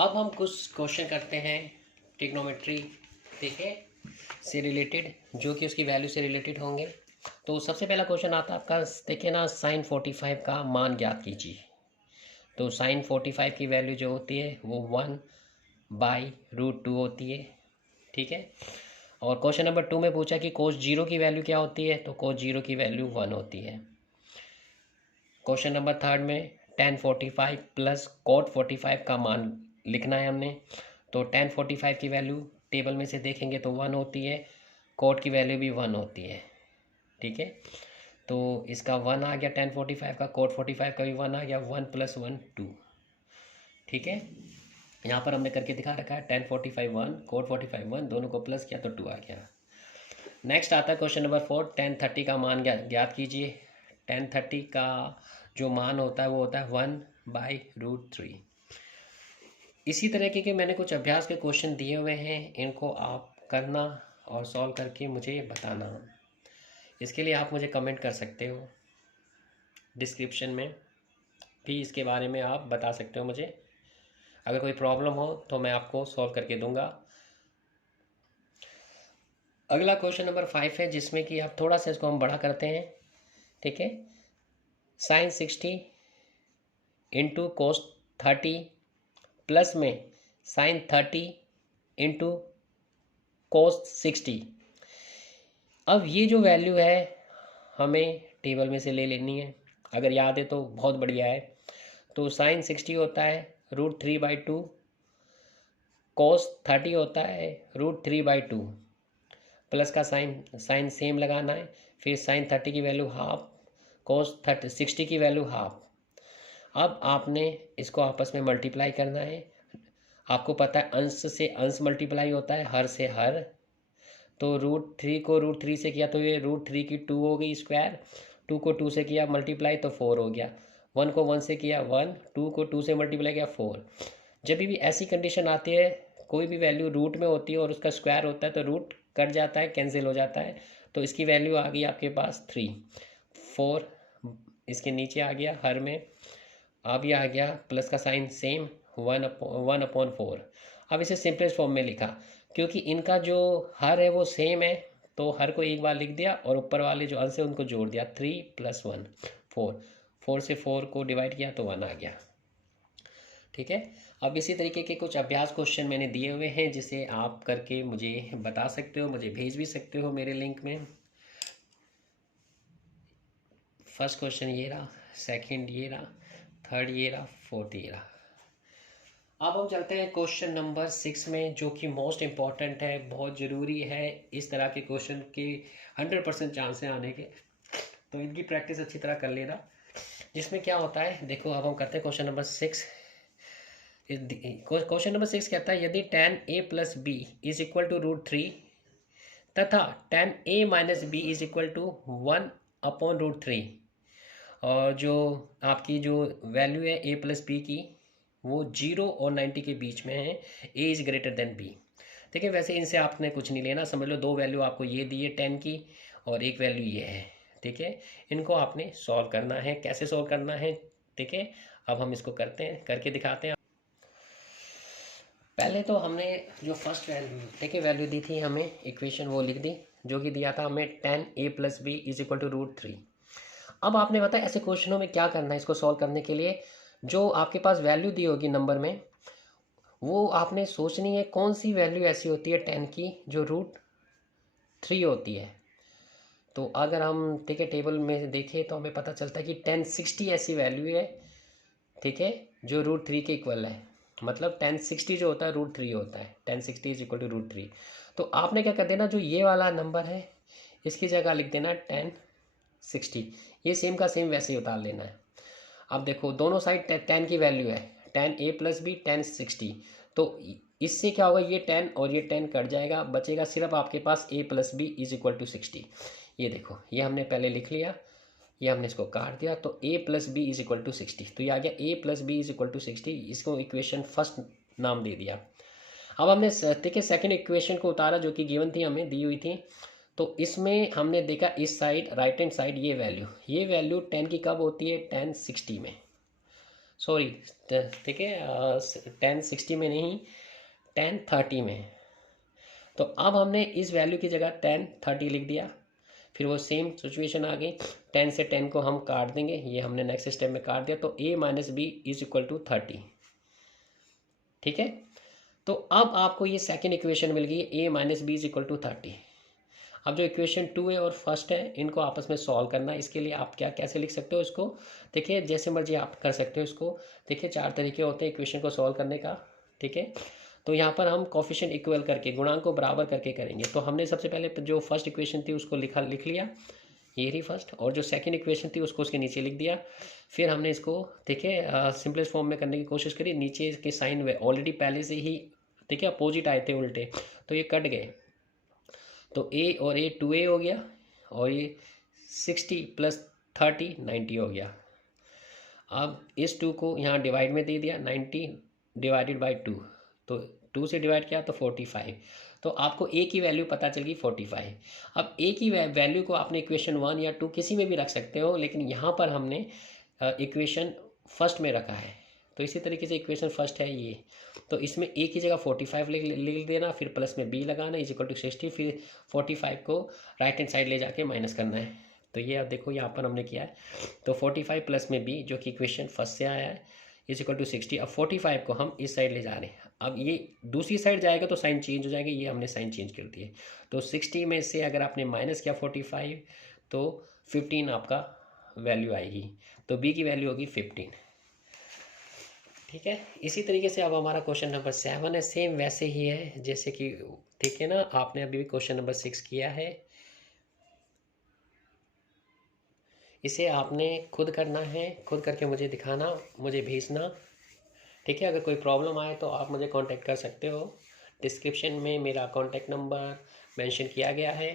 अब हम कुछ क्वेश्चन करते हैं ट्रिग्नोमेट्री, ठीक है, से रिलेटेड, जो कि उसकी वैल्यू से रिलेटेड होंगे। तो सबसे पहला क्वेश्चन आता है आपका, देखिए ना, साइन 45 का मान ज्ञात कीजिए। तो साइन 45 की वैल्यू जो होती है वो 1/√2 होती है, ठीक है। और क्वेश्चन नंबर 2 में पूछा कि कोस 0 की वैल्यू क्या होती है, तो कोस 0 की वैल्यू 1 होती है। क्वेश्चन नंबर 3 में tan 45 प्लस cot 45 का मान लिखना है हमने। तो tan 45 की वैल्यू टेबल में से देखेंगे तो 1 होती है, cot की वैल्यू भी 1 होती है, ठीक है। तो इसका 1 आ गया tan 45 का, cot 45 का भी 1 आ गया, 1 + 1 2, ठीक है। यहाँ पर हमने करके दिखा रखा है, tan 45 1, cot 45 1, दोनों को प्लस किया तो 2 आ गया। नेक्स्ट आता है क्वेश्चन नंबर 4, tan 30 का मान ज्ञात कीजिए। tan 30 का जो मान होता है वो होता है 1/√3। इसी तरीके के मैंने कुछ अभ्यास के क्वेश्चन दिए हुए हैं, इनको आप करना और सॉल्व करके मुझे बताना। इसके लिए आप मुझे कमेंट कर सकते हो, डिस्क्रिप्शन में भी इसके बारे में आप बता सकते हो मुझे। अगर कोई प्रॉब्लम हो तो मैं आपको सॉल्व करके दूंगा। अगला क्वेश्चन नंबर 5 है, जिसमें कि आप थोड़ा सा इसको हम बड़ा करते हैं, ठीक है। साइन 60 इंटू कोस 30 प्लस में साइन 30 इंटू कोस 60। अब ये जो वैल्यू है हमें टेबल में से ले लेनी है, अगर याद है तो बहुत बढ़िया है। तो साइन 60 होता है √3/2, कोस 30 होता है √3/2, प्लस का साइन सेम लगाना है, फिर साइन 30 की वैल्यू हाफ, कोस 60 की वैल्यू हाफ। अब आपने इसको आपस में मल्टीप्लाई करना है। आपको पता है अंश से अंश मल्टीप्लाई होता है, हर से हर। तो √3 को √3 से किया तो ये √3 की 2 हो गई स्क्वायर, 2 को 2 से किया मल्टीप्लाई तो 4 हो गया, 1 को 1 से किया 1, 2 को 2 से मल्टीप्लाई किया 4। जब भी ऐसी कंडीशन आती है, कोई भी वैल्यू रूट में होती है और उसका स्क्वायर होता है तो रूट कट जाता है, कैंसिल हो जाता है। तो इसकी वैल्यू आ गई आपके पास 3, 4 इसके नीचे आ गया हर में। अब ये आ गया प्लस का साइन सेम, 1/4। अब इसे सिंपलेस्ट फॉर्म में लिखा, क्योंकि इनका जो हर है वो सेम है, तो हर को एक बार लिख दिया और ऊपर वाले जो अंश है उनको जोड़ दिया। 3 + 1 4, 4 से 4 को डिवाइड किया तो 1 आ गया, ठीक है। अब इसी तरीके के कुछ अभ्यास क्वेश्चन मैंने दिए हुए हैं, जिसे आप करके मुझे बता सकते हो, मुझे भेज भी सकते हो मेरे लिंक में। फर्स्ट क्वेश्चन ये रहा, सेकंड ये रहा, थर्ड ये रहा, फोर्थ ये रहा। अब हम चलते हैं क्वेश्चन नंबर 6 में, जो कि मोस्ट इम्पॉर्टेंट है, बहुत ज़रूरी है। इस तरह के क्वेश्चन के 100% चांस हैं आने के, तो इनकी प्रैक्टिस अच्छी तरह कर लेना। जिसमें क्या होता है, देखो अब हम करते हैं क्वेश्चन नंबर 6। क्वेश्चन नंबर 6 कहता है, यदि tan a + b is equal to √3 तथा tan a - b is equal to 1/√3, और जो आपकी जो वैल्यू है a + b की वो 0 और 90 के बीच में है, a is greater than b। देखिए वैसे इनसे आपने कुछ नहीं लेना, समझ लो दो वैल्यू आपको ये दी है 10 की और एक वैल्यू ये है, ठीक है। इनको आपने सॉल्व करना है, कैसे सॉल्व करना है, ठीक है। अब हम इसको करते हैं, करके दिखाते हैं। पहले तो हमने जो फर्स्ट वैल्यू, ठीक है, वैल्यू दी थी हमें, इक्वेशन वो लिख दी, जो कि दिया था हमें tan a + b is equal to √3। अब आपने बताया ऐसे क्वेश्चनों में क्या करना है, इसको सॉल्व करने के लिए जो आपके पास वैल्यू दी होगी नंबर में, वो आपने सोचनी है कौन सी वैल्यू ऐसी होती है 10 की जो √3 होती है। तो अगर हम, ठीक है, टेबल में देखें तो हमें पता चलता है कि 1060 ऐसी वैल्यू है, ठीक है, जो √3 के इक्वल है। मतलब 1060 जो होता है √3 होता है, 1060 इज इक्वल टू √3। तो आपने क्या कर देना, जो ये वाला नंबर है इसकी जगह लिख देना 1060, ये सेम का सेम वैसे ही उतार लेना है। अब देखो दोनों साइड 10 की वैल्यू है, tan a + b 1060, तो इससे क्या होगा, ये 10 और ये 10 कट जाएगा, बचेगा सिर्फ आपके पास a + b is equal to 60। ये देखो, ये हमने पहले लिख लिया, ये हमने इसको काट दिया, तो a + b is equal to 60, तो ये आ गया a + b is equal to 60, इसको इक्वेशन फर्स्ट नाम दे दिया। अब हमने, देखिए, सेकंड इक्वेशन को उतारा जो कि गिवन थी, हमें दी हुई थी। तो इसमें हमने देखा इस साइड, राइट हैंड साइड, ये वैल्यू 10 की कब होती है, 1060 में। सॉरी, ठीक है, 1060 में नहीं, 1030 में। तो अब हमने इस वैल्यू की जगह 1030 लिख दिया। फिर वो सेम सिचुएशन आ गई, 10 से 10 को हम काट देंगे, ये हमने नेक्स्ट स्टेप में काट दिया, तो a minus B is equal to 30। ठीक है, तो अब आपको ये सेकेंड इक्वेशन मिल गई, a minus B is equal to 30। अब जो इक्वेशन 2 है और फर्स्ट है, इनको आपस में सॉल्व करना है। इसके लिए आप क्या कैसे लिख सकते हो इसको, देखिए जैसे मर्जी आप कर सकते हो इसको। देखिए 4 तरीके होते हैं इक्वेशन को सॉल्व करने का। ठीक है, तो यहाँ पर हम कोफिशिएंट इक्वल करके, गुणांक को बराबर करके करेंगे। तो हमने सबसे पहले जो फर्स्ट इक्वेशन थी उसको लिख लिया, ये रही फर्स्ट, और जो सेकंड इक्वेशन थी उसको उसके नीचे लिख दिया। फिर हमने इसको देखिए सिंपलेस्ट फॉर्म में करने की कोशिश करी। नीचे के साइन वे ऑलरेडी पहले से ही देखिए अपोजिट आए थे उल्टे, तो ये कट गए। तो a और a 2a हो गया, और ये 60 प्लस 30 90 हो गया। अब इस 2 को यहाँ डिवाइड में दे दिया, 90 डिवाइडेड बाई 2, तो 2 से डिवाइड किया तो 45। तो आपको a की वैल्यू पता चल गई 45। अब a की वैल्यू को आपने इक्वेशन 1 या 2 किसी में भी रख सकते हो, लेकिन यहाँ पर हमने इक्वेशन फर्स्ट में रखा है। तो इसी तरीके से इक्वेशन फर्स्ट है ये, तो इसमें a की जगह 45 लिख देना, फिर प्लस में b लगाना इज इक्वल टू 60, फिर 45 को राइट हैंड साइड ले जाके माइनस करना है। तो ये अब देखो यहाँ पर हमने किया है, तो 45 प्लस में b जो कि इक्वेशन फर्स्ट से आया है इज इक्वल टू 60। अब 45 को हम इस साइड ले जा रहे हैं, अब ये दूसरी साइड जाएगा तो साइन चेंज हो जाएगा, ये हमने साइन चेंज कर दिए। तो 60 में से अगर आपने माइनस किया 45 तो 15 आपका वैल्यू आएगी, तो b की वैल्यू होगी 15। ठीक है, इसी तरीके से अब हमारा क्वेश्चन नंबर 7 है, सेम वैसे ही है जैसे कि, ठीक है ना, आपने अभी भी क्वेश्चन नंबर 6 किया है। इसे आपने खुद करना है, खुद करके मुझे दिखाना, मुझे भेजना। ठीक है, अगर कोई प्रॉब्लम आए तो आप मुझे कांटेक्ट कर सकते हो। डिस्क्रिप्शन में मेरा कांटेक्ट नंबर मेंशन किया गया है।